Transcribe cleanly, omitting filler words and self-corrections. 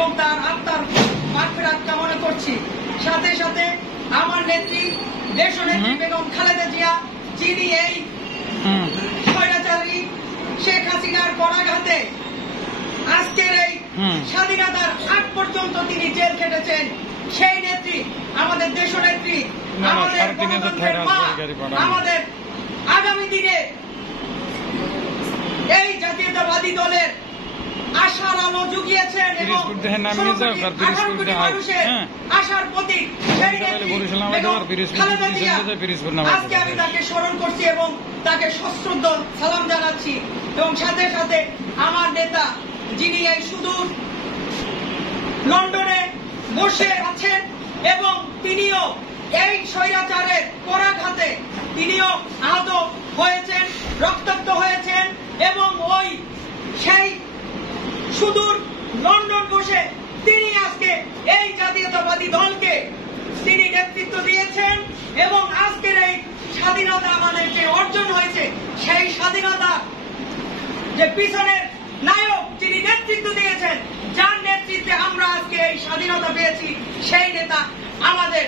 এবং তার আত্মার মাগফিরাত কামনা করছি। সাথে সাথে আমার নেত্রী দেশনেত্রী বেগম খালেদা জিয়া, যিনি এই স্বৈরাচারী শেখ হাসিনার করাঘাতে আজকের এই স্বাধীনতার আগ পর্যন্ত তিনি জেল খেটেছেন, সেই নেত্রী, আমাদের দেশনেত্রী, আমাদের গণতন্ত্রের মা, আমাদের আগামী দিনে এই জাতীয়তাবাদী দলের আশার আলো জুগিয়েছেন এবং মানুষের আশার প্রতীক সেই নেত্রী খালেদা জিয়া। আজকে আমি তাকে স্মরণ করছি এবং তাকে সশ্রদ্ধ সালাম জানাচ্ছি। এবং সাথে সাথে আমার নেতা, যিনি এই সুদূর লন্ডনে বসে আছেন এবং তিনিও এই স্বৈরাচারের করাঘাতে তিনিও আহত হয়েছেন, রক্তাক্ত হয়েছেন এবং ওই সেই সুদূর লন্ডন বসে তিনি আজকে এই জাতীয়তাবাদী দলকে তিনি নেতৃত্ব দিয়েছেন এবং আজকের এই স্বাধীনতা আমাদের যে অর্জন হয়েছে, সেই স্বাধীনতা যে পিছনের নায়ক যিনি নেতৃত্ব দিয়েছেন, যার নেতৃত্বে আমরা আজকে এই স্বাধীনতা পেয়েছি, সেই নেতা আমাদের